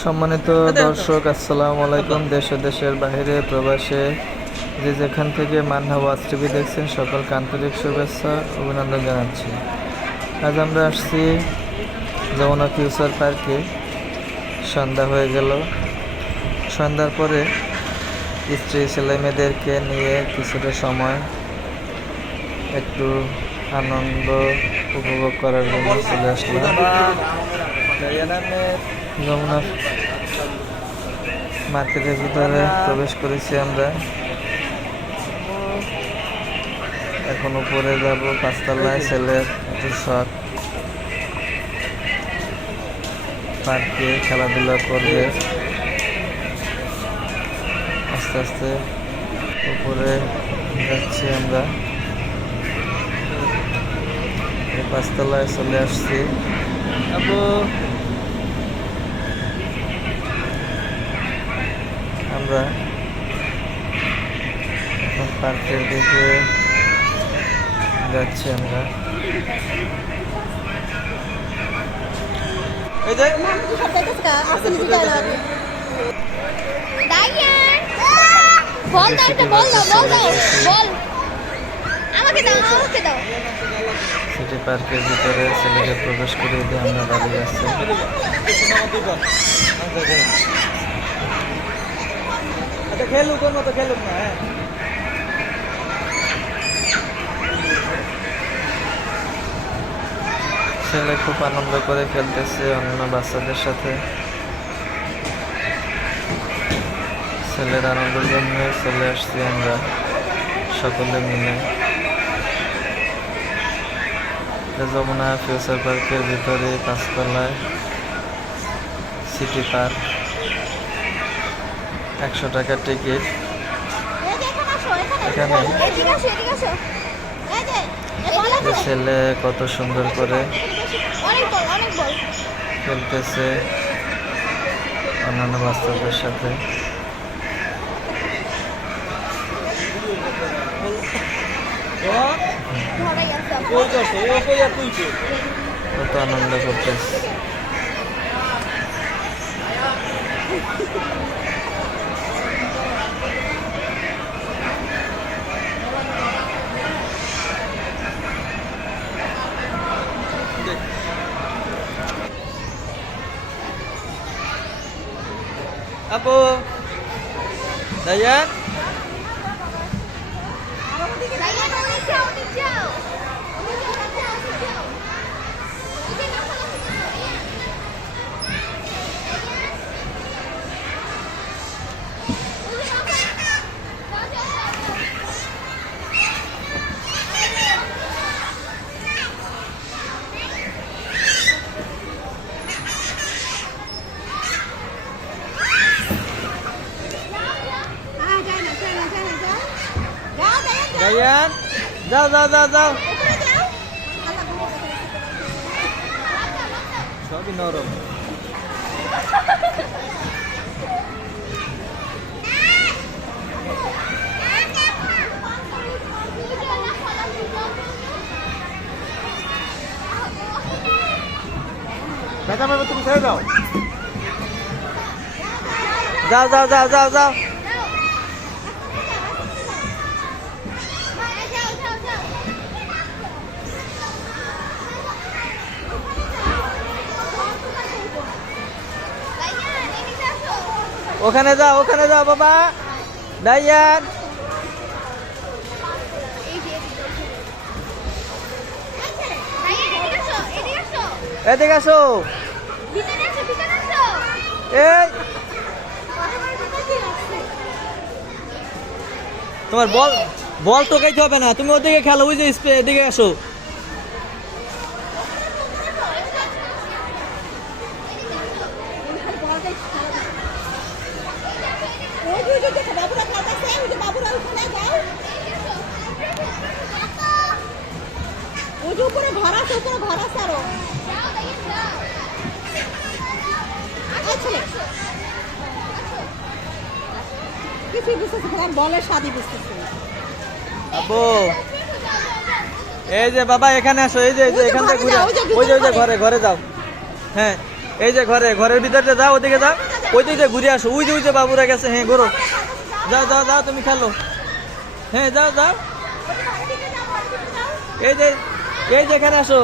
সম্মানিত দর্শক আসসালামু আলাইকুম। দেশ দেশের বাইরে প্রবাসে যে যেখান থেকে মান্না ওয়াজ টিভি দেখছেন সকলকে আন্তরিক শুভেচ্ছা অভিনন্দন জানাচ্ছি। আজ আমরা আসছি যমুনা ফিউচার পার্কে। সন্ধ্যা হয়ে গেল। সন্ধ্যার পরে স্ত্রী ছেলে মেয়েদেরকে নিয়ে কিছুটা সময় একটু আনন্দ উপভোগ করার জন্য চলে আসলাম। যমুনা মার্কেটের ভিতরে প্রবেশ করেছি আমরা। এখন উপরে যাব পাঁচতলায় ছেলের একটু শখ পার্কে খেলাধুলা করবে আস্তে আস্তে উপরে যাচ্ছি আমরা। পাঁচতলায় চলে আসছি। আমরা এখন পার্কের দিকে যাচ্ছি আমরা। এই বল দাও একটা বল দাও বল দাও বল। আমাকে দাও আমাকে দাও। সিটি পার্কের ভিতরে ছেলেকে প্রবেশ করে দিয়ে আমরা দাঁড়িয়ে আছি আচ্ছা খেলুক ওর মতো খেলুক না হ্যাঁ। ছেলে খুব আনন্দ করে খেলতেছে অন্য বাচ্চাদের সাথে। ছেলের আনন্দের জন্য চলে আসছি আমরা সকলে মিলে। যমুনা ফিউচার পার্কের ভিতরে পাঁচতলায় সিটি পার্ক। একশো টাকার টিকিট এখানে ছেলে কত সুন্দর করে খেলতেছে অন্যান্য বাস্তবের সাথে। কত আনন্দ করতেছে। আপু দাইয়ান দাইয়া ওদিক যাও ওদিক যাও ওদিক যাও ওদিক যাও ওদিক যাও হ্যাঁ যাই না যাই না যাই না যাও যাও দাইয়া যাও দাইয়ান যাও যাও যাও সবই নরম। তুমি ছেড়ে দাও। যাও যাও যাও যাও যাও। ওখানে যাও ওখানে যাও, বাবা। দাইয়ান। এদিকে আসো। তোমার বল বল টোকাইতে হবে না। তুমি ওদিকে খেলো, ওই যে এদিকে আসো। কিছুই বুঝতেছি না বলের স্বাদই বুঝতেছি না। আব্বু এই যে বাবা এখানে আসো এই যে এই যে এখান থেকে ঘুরে ওই যে ওই যে ঘরে। ঘরে। ঘরে যাও। হ্যাঁ এই যে ঘরে ঘরের ভিতরে যাও ওদিকে যাও। ওই দিকে ঘুরে আসো ওই যে ওই যে বাবুরা গেছে হ্যাঁ ঘোরো। যাও যাও যাও তুমি খেলো। হ্যাঁ যাও যাও। এই যে এই যে এখানে আসো।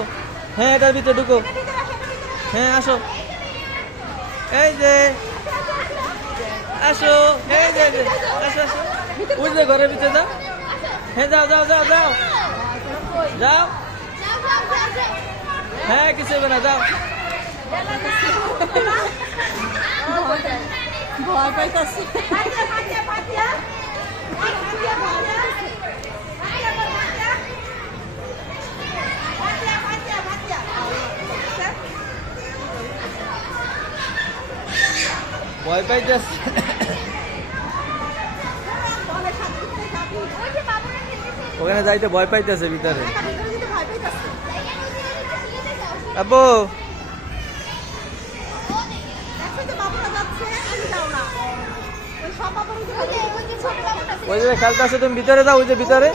হ্যাঁ এটার ভিতরে ঢুকো। হ্যাঁ আসো। এই যে আসো। এই যে এই যে, আসো আসো। ওই যে ঘরের ভিতরে যাও। হ্যাঁ যাও যাও যাও যাও। যাও। হ্যাঁ কিছু হবে না যাও। ভয় পাইতাছি। ভয় পাইতেছে। ওখানে যাইতে ভয় পাইতেছে ভিতরে। না ওই যে তুমি ভিতরে যাও, ওই যে ভিতরে।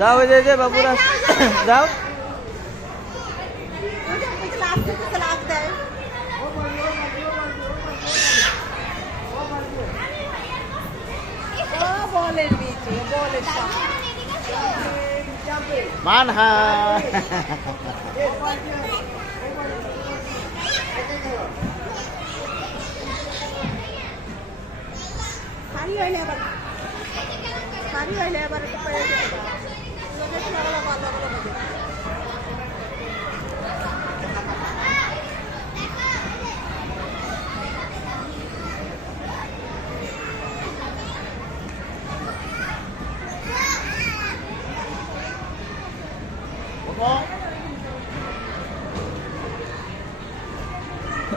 যাও ওই যে, বাবুরা। যাও। বিচি বলের সামনে মানহা শাড়ি হইলে আবার শাড়ি হইলে আবার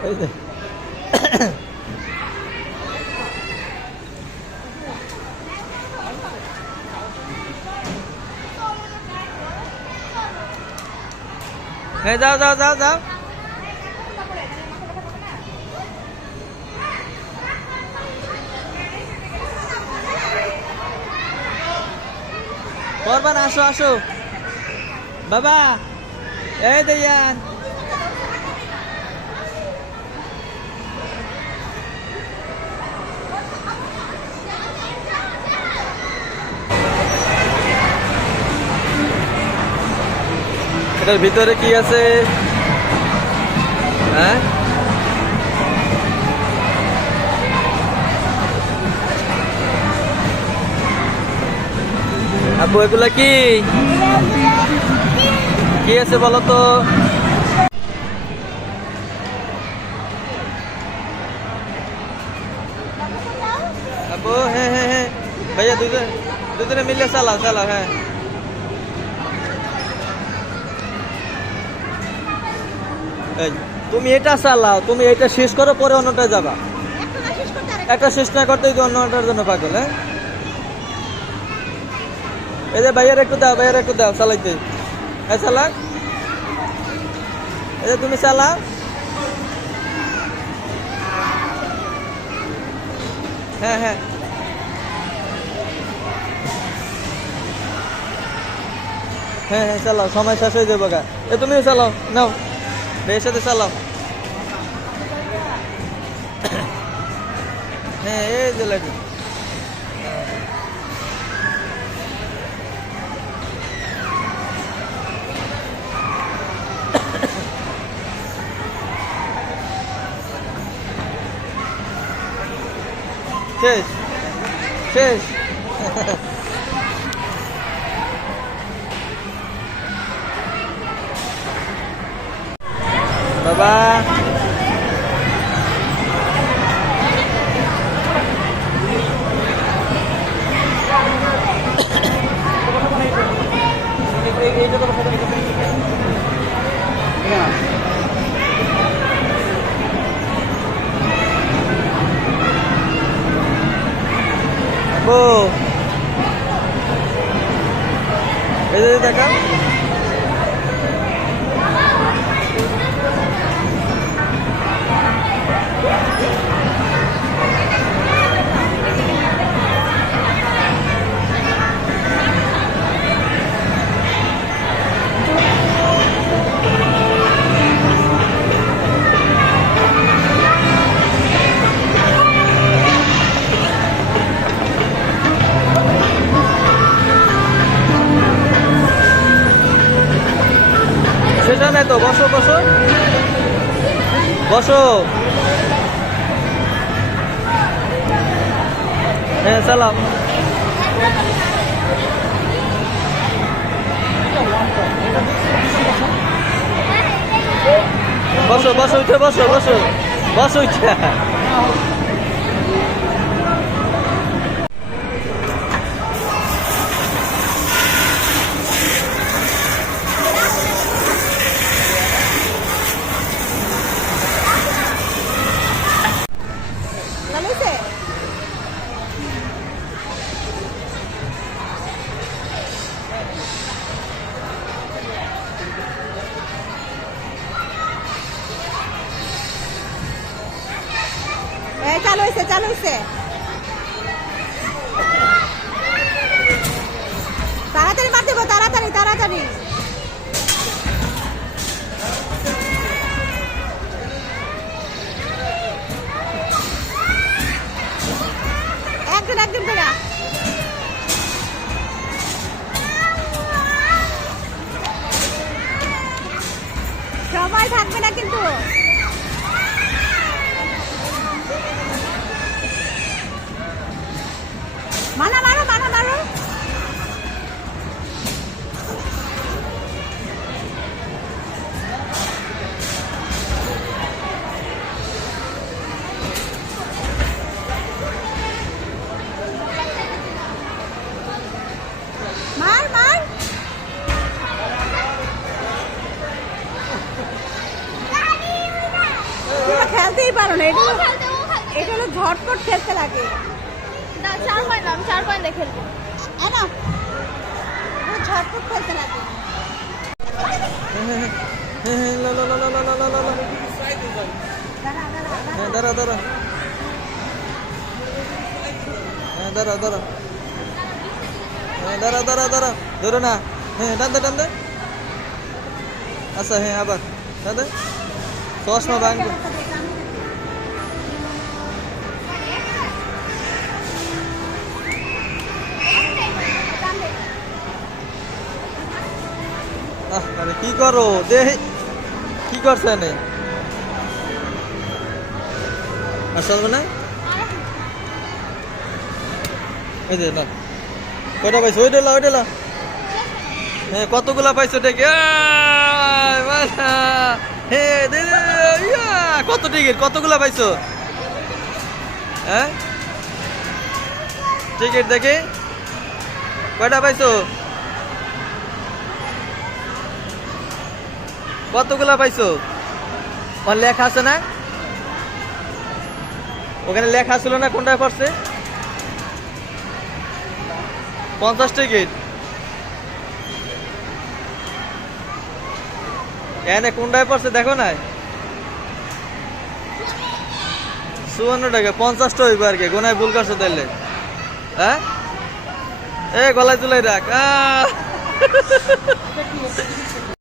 একটু পেয়ে যেতে পারে লোকের খেলা ভালো ভালো হবে ওই যে এটার ভিতরে কি আছে? হ্যাঁ? আপু, এগুলা কি? কি আছে বলো তো? আপু হ্যাঁ হ্যাঁ হ্যাঁ। ভাইয়া দুজন দুজনে মিলে চালাও চালাও হ্যাঁ। তুমি এটা চালাও তুমি এটা শেষ করো পরে অন্যটা যাবা। একটা শেষ না করতেই তো অন্যটার জন্য পাগল হ্যাঁ? এই যে ভাইয়ার একটু দাও ভাইয়ার একটু দাও চালাইতে। হ্যাঁ চালা। এই যে তুমি চালা। হ্যাঁ হ্যাঁ। হ্যাঁ হ্যাঁ চালাও সময় শেষ হয়ে যাব গা। এ তুমিও চালাও নাও। এর সাথে চালাও হ্যাঁ এই যে লাগে শেষ শেষ বাবা ও এই যে দেখা বসো হ্যাঁ চালাও। বসো বসো উঠে বসো বসো বসো উঠে। তাড়াতাড়ি একদিন একজন করে। খেলতেই পারো না এটা এটা হলো ঝটপট খেলতে লাগে। না চার পয়েন্ট আমি চার পয়েন্ট খেলব। ঝটপট খেলতে লাগে। হ্যাঁ দাঁড়া দাঁড়া। হ্যাঁ দাঁড়া দাঁড়া দাঁড়া। ধরো না। হ্যাঁ আচ্ছা হ্যাঁ আবার। দাদা চশমা ভাঙবে। কি করো? দে। কি করছে নে আর চলবে না এই যে না। কয়টা পাইছো? ওইটা লা ওইটা লা হ্যাঁ কতগুলা পাইছো ডেকে হে দে, কত টিকিট? কতগুলা পাইছো? হ্যাঁ? টিকিট দেখি। কয়টা পাইছো? কতগুলা পাইছো? ওর লেখা আছে না? ওখানে লেখা ছিল না কোনটায় পড়ছে? পঞ্চাশ টিকিট। এনে কোনটায় পড়ছে দেখো না? চুয়ান্ন টাকা, পঞ্চাশটা হইব আর কি, গোনায় ভুল করছ তাইলে। হ্যাঁ? এ, গলায় তুলাই রাখ। আহ!